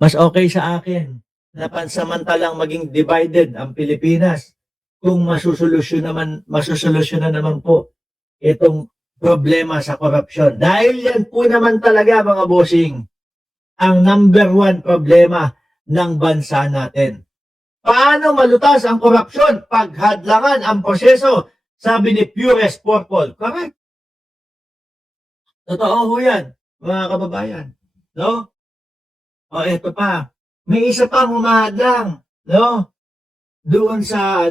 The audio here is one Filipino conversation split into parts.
Mas okay sa akin na pansamantalang maging divided ang Pilipinas kung masosolusyonan naman po itong problema sa korupsyon. Dahil yan po naman talaga mga bossing, ang number one problema ng bansa natin. Paano malutas ang korupsyon? Paghadlangan ang proseso, sabi ni Purest Purple. Correct. Totoo ho yan, mga kababayan. No? O eto pa, may isa pang humahadlang, no? Doon sa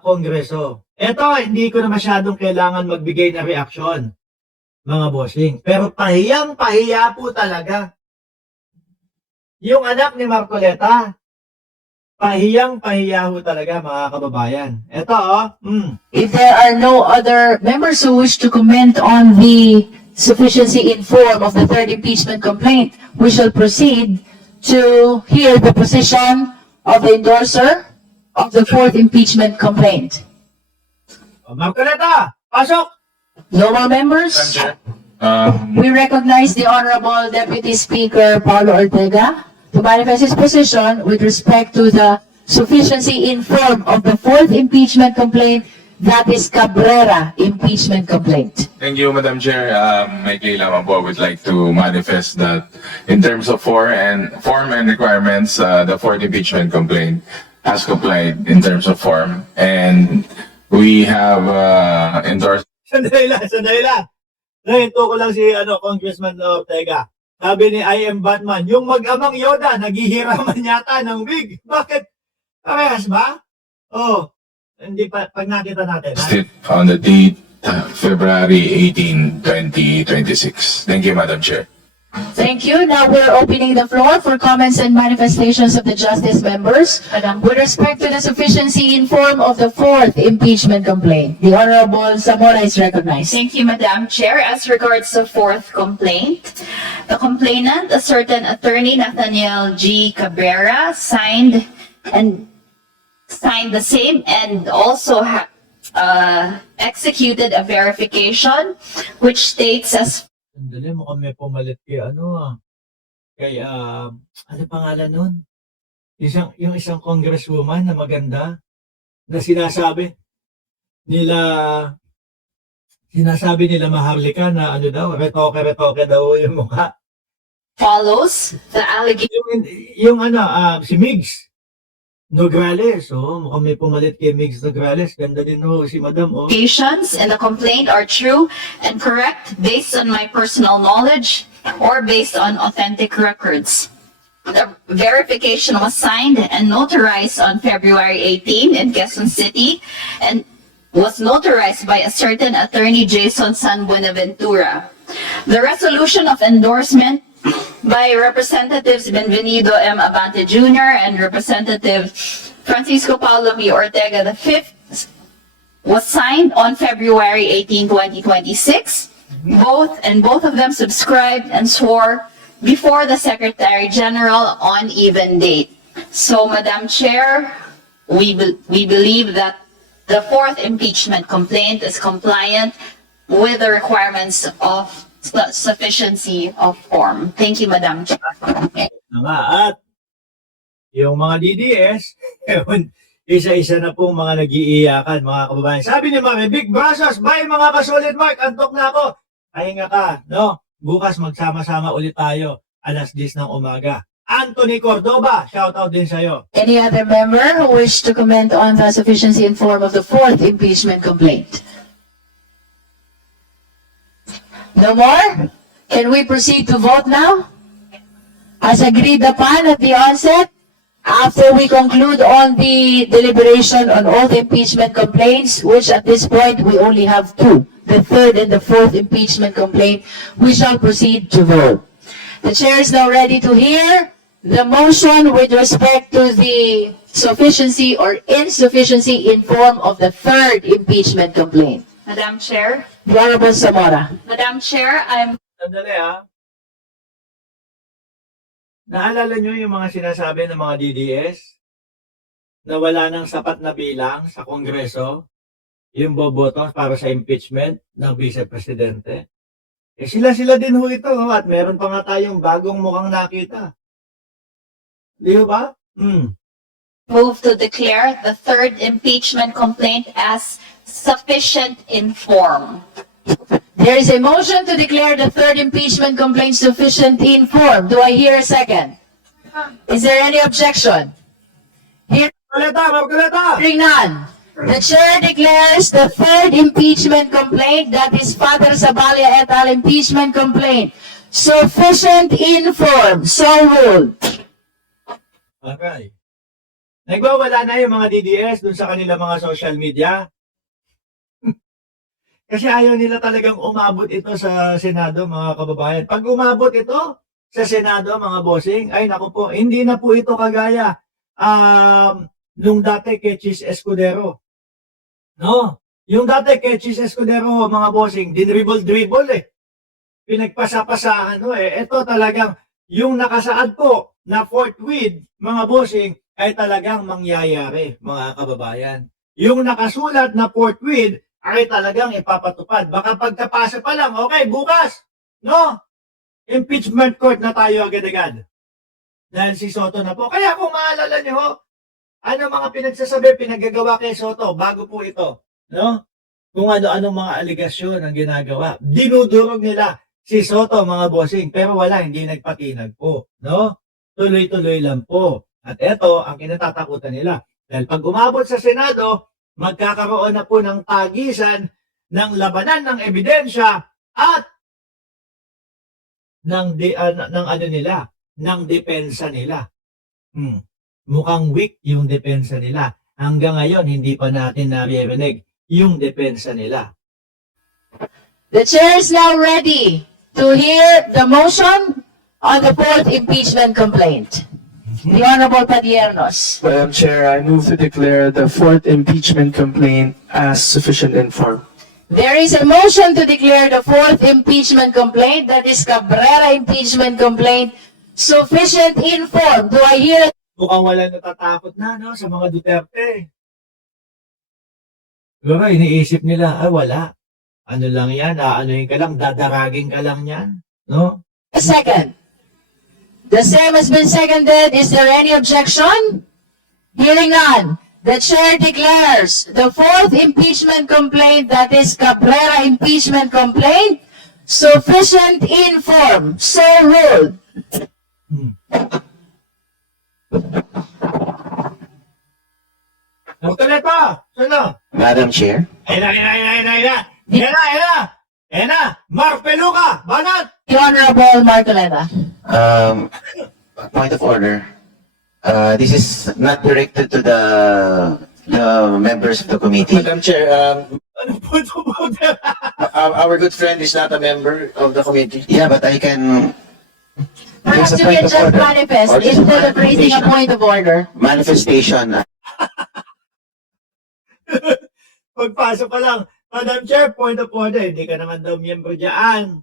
Kongreso. Eto, hindi ko na masyadong kailangan magbigay na reaksyon, mga bossing. Pero pahiyang-pahiya po talaga. Yung anak ni Marcoleta, pahiyang-pahiya ho talaga, mga kababayan. Eto, If there are no other members who wish to comment on the sufficiency in form of the third impeachment complaint, we shall proceed to hear the position of the endorser of the fourth impeachment complaint. Marcoleta, pasok! No more members? We recognize the Honorable Deputy Speaker Paulo Ortega to manifest his position with respect to the sufficiency in form of the fourth impeachment complaint, that is Cabrera impeachment complaint. Thank you, Madam Chair. Maikli lamang po, I would like to manifest that in terms of form and requirements, the fourth impeachment complaint has complied in terms of form, and we have endorsed. Sandali lang. Nahinto ko lang si Congressman Ortega. Sabi ni I am Batman, yung mag-amang Yoda, naghihiraman yata ng wig. Bakit? Parehas ba? Oh, hindi pa, pag nakita natin. It on the date February 18, 2026. Thank you, Madam Chair. Thank you. Now we're opening the floor for comments and manifestations of the Justice members with respect to the sufficiency in form of the fourth impeachment complaint. The Honorable Zamora is recognized. Thank you, Madam Chair. As regards the fourth complaint, the complainant, a certain attorney Nathaniel G. Cabrera, signed the same and also executed a verification which states as Sandali, mukhang may pumalit kay ano pangalan nun? Yung isang congresswoman na maganda, na sinasabi nila Maharlika na retoke daw yung mukha. follows the allegation. Si Migs Nograles, mukhang may pumalit kay Migs Nograles. Ganda din si Madam, Allegations in the complaint are true and correct based on my personal knowledge or based on authentic records. The verification was signed and notarized on February 18 in Quezon City and was notarized by a certain attorney Jason San Buenaventura. The resolution of endorsement by Representatives Benvenido M. Abante Jr. and Representative Francisco Paulo V. Ortega V was signed on February 18, 2026. Both of them subscribed and swore before the Secretary General on even date. So, Madam Chair, we believe that the fourth impeachment complaint is compliant with the requirements of sufficiency of form. Thank you, Madam Chair. At yung mga DDS, isa-isa na pong mga nag-iiyakan, mga kababayan. Sabi ni Mami, Big Brazos, bye mga kasolid Mark, antok na ako. Pahinga ka, no? Bukas magsama-sama ulit tayo, 10:00 ng umaga. Anthony Cordoba, shoutout din sa'yo. Any other member who wish to comment on the sufficiency in form of the fourth impeachment complaint? No more? Can we proceed to vote now? As agreed upon at the onset, after we conclude on the deliberation on all the impeachment complaints, which at this point we only have two, the third and the fourth impeachment complaint, we shall proceed to vote. The chair is now ready to hear the motion with respect to the sufficiency or insufficiency in form of the third impeachment complaint. Madam Chair. The Honorable Zamora. Madam Chair, I'm Sandali Naalala nyo yung mga sinasabi ng mga DDS na wala nang sapat na bilang sa Kongreso yung boboto para sa impeachment ng Vice Presidente? Eh sila-sila din ho ito, oh, at meron pa nga tayong bagong mukhang nakita. Di ba? Move to declare the third impeachment complaint as sufficient in form. There is a motion to declare the third impeachment complaint sufficient in form. Do I hear a second? Is there any objection? Hearing none. The chair declares the third impeachment complaint, that is Father Zabalia et al. Impeachment complaint, sufficient in form. So ruled. Okay. Nagwawala na yung mga DDS dun sa kanila mga social media. Kasi ayaw nila talagang umabot ito sa Senado, mga kababayan. Pag umabot ito sa Senado, mga bossing, ay naku po, hindi na po ito kagaya nung dati kay Chis Escudero. No? Yung dati kay Chis Escudero, mga bossing, dinribble-dribble eh. Pinagpasa-pasahan eh. Ito talagang yung nakasaad po na forthwith, mga bossing, ay talagang mangyayari, mga kababayan. Yung nakasulat na forthwith ay talagang ipapatupad. Baka pagkapasa pa lang, okay, bukas, no? Impeachment court na tayo agad-agad. Dahil si Soto na po. Kaya kung maalala niyo, ano mga pinagsasabi, pinagagawa kay Soto bago po ito, no? Kung ano-anong mga aligasyon ang ginagawa. Dinudurog nila si Soto, mga bossing, pero wala, hindi nagpatinag po, no? Tuloy-tuloy lang po. At ito ang kinatatakutan nila. Dahil pag umabot sa Senado, magkakaroon na po ng tagisan ng labanan ng ebidensya at ng ano nila, ng depensa nila. Mukhang weak yung depensa nila. Hanggang ngayon, hindi pa natin naririnig yung depensa nila. The chair is now ready to hear the motion on the fourth impeachment complaint. The Honorable Padiernos. Madam Chair, I move to declare the fourth impeachment complaint as sufficient in form. There is a motion to declare the fourth impeachment complaint, that is Cabrera impeachment complaint, sufficient in form. Do I hear? Mukhang wala natatakot na, no, sa mga Duterte. Pero iniisip nila, wala. Ano lang yan, aanohin ka lang, dadaragin ka lang yan, no? A second. The same has been seconded. Is there any objection? Hearing none. The chair declares the fourth impeachment complaint, that is Cabrera impeachment complaint, sufficient in form. So ruled. Magkaleta! Sino? Madam Chair, Ayan na! Mark Peluca! Banat! The Honorable Marcoleta. point of order. This is not directed to the members of the committee. Madam Chair, Ano po ito po? our good friend is not a member of the committee. Yeah, but I can. Perhaps you can just manifest instead of raising a point of order. Manifestation. Pagpasok pa lang, Madam Chair, point of order, hindi ka naman daw miyembro dyan.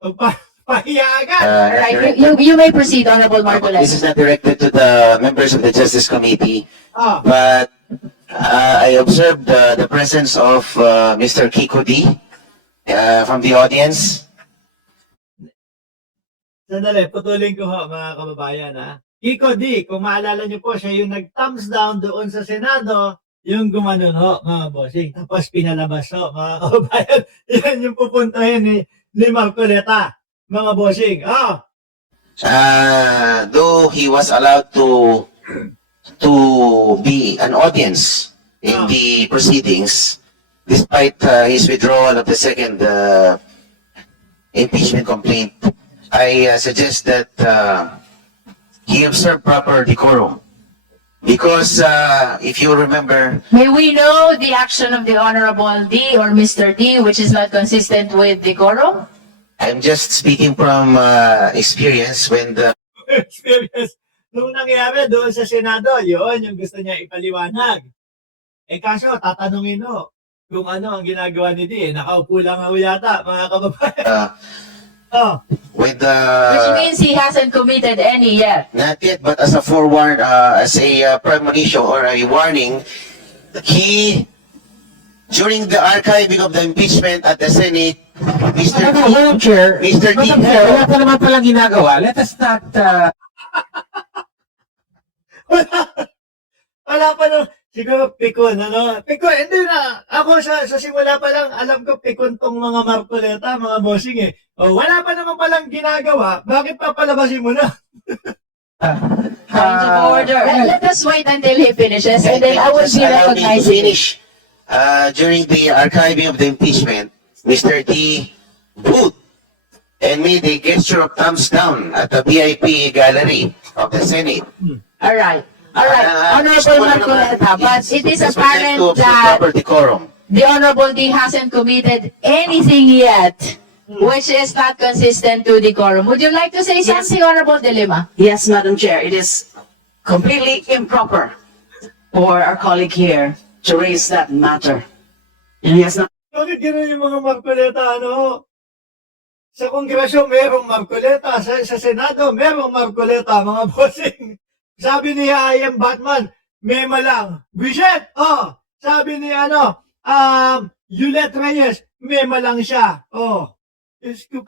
Pahiya agad. Alright, you may proceed, Honorable Marcoleta. This is not directed to the members of the Justice Committee, Ah, but I observed the presence of Mr. Kiko D from the audience. sandali, putulin ko ho, mga kababayan, ha. Kiko D, kung maalala niyo po, siya yung nag-thumbs down doon sa Senado, yung gumanon ho, mga bossing. Tapos pinalabas ho, mga kababayan. Yan yung pupuntahin ni Marcoleta, mga bossing. Though he was allowed to be an audience in the proceedings, despite his withdrawal of the second impeachment complaint, I suggest that he observe proper decorum. Because if you remember, May we know the action of the Honorable D or Mr. D, which is not consistent with decorum? I'm just speaking from experience when the Experience. Nung nangyari doon sa Senado, yun yung gusto niya ipaliwanag. Kaso, tatanungin ho, kung ano ang ginagawa ni D. Nakaupo lang ho yata, mga kababayan. when the Which means he hasn't committed any yet. not yet, but as a forewarn, as a premonition or a warning, he during the archiving of the impeachment at the Senate, Mr. Madam T, Chair, Mr. T, Madam Chair, wala pa naman palang ginagawa. Let us not, Wala pa no. Siguro pikon, ano? Pikon, hindi na. Ako sa simula pa lang, alam ko pikon tong mga Marcoleta, mga bossing eh. O, wala pa naman palang ginagawa. Bakit pa palabasin mo na? Point of order. Let us wait until he finishes and then I will just be allow me to recognizing. finish. During the archiving of the impeachment, Mr. T booed and made a gesture of thumbs down at the VIP gallery of the Senate. All right. All right. Honorable Marcoleta, but it is Let's pretend to apparent observe that proper decorum. the Honorable D hasn't committed anything yet which is not consistent to decorum. Would you like to say something, Honorable De Lima? Yes, Madam Chair, it is completely improper for our colleague here to raise that matter. And he has not Bakit gano'n yung mga Marcoleta, ano? Sa Kongreso, merong Marcoleta. Sa Senado, merong Marcoleta, mga bossing. Sabi ni I am Batman, mema lang. Bisit, oh. Sabi ni Yulet Reyes, mema lang siya. Oh.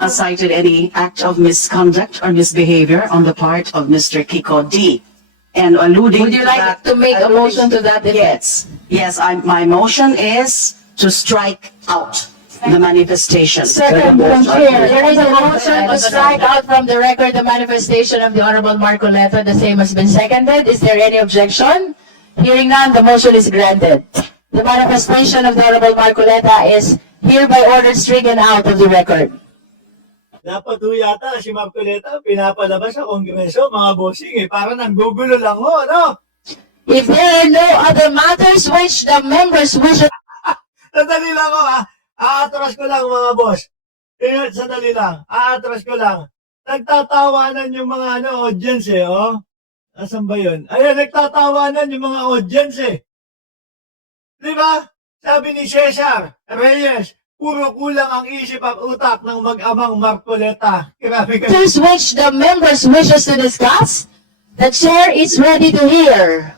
cited any act of misconduct or misbehavior on the part of Mr. Kiko D. And alluding Would you to like that, to make a motion to that effect? yes, my motion is to strike out the manifestation. Second, Madam Chair, there is a motion to strike out from the record the manifestation of the Honorable Marcoleta. The same has been seconded. Is there any objection? Hearing none, the motion is granted. The manifestation of the Honorable Marcoleta is hereby ordered stricken out of the record. Dapat ho yata si Marcoleta pinapalabas sa Kongreso, mga bossing eh. Para nanggugulo lang ho, ano? If there are no other matters which the members wish... Sandali lang ho, ha? Aatras ko lang, mga boss. Sandali lang. Aatras ko lang. Nagtatawanan yung mga audience eh, oh. Asan ba yun? Ayan, nagtatawanan yung mga audience eh. Di ba? Sabi ni Cesar Reyes, puro kulang ang isip at utak ng mag-amang Marcoleta. Grabe ka. Matters which the members wishes to discuss, the chair is ready to hear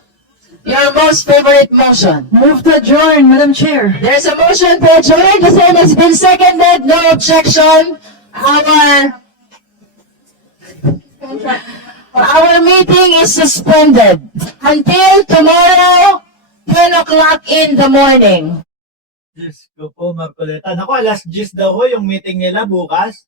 your most favorite motion. Move to adjourn, Madam Chair. There's a motion to adjourn. The same has been seconded. No objection. Our meeting is suspended until tomorrow, 10 o'clock in the morning. Diyos ko po, Marcoleta. Naku, alas 10 daw ho yung meeting nila bukas.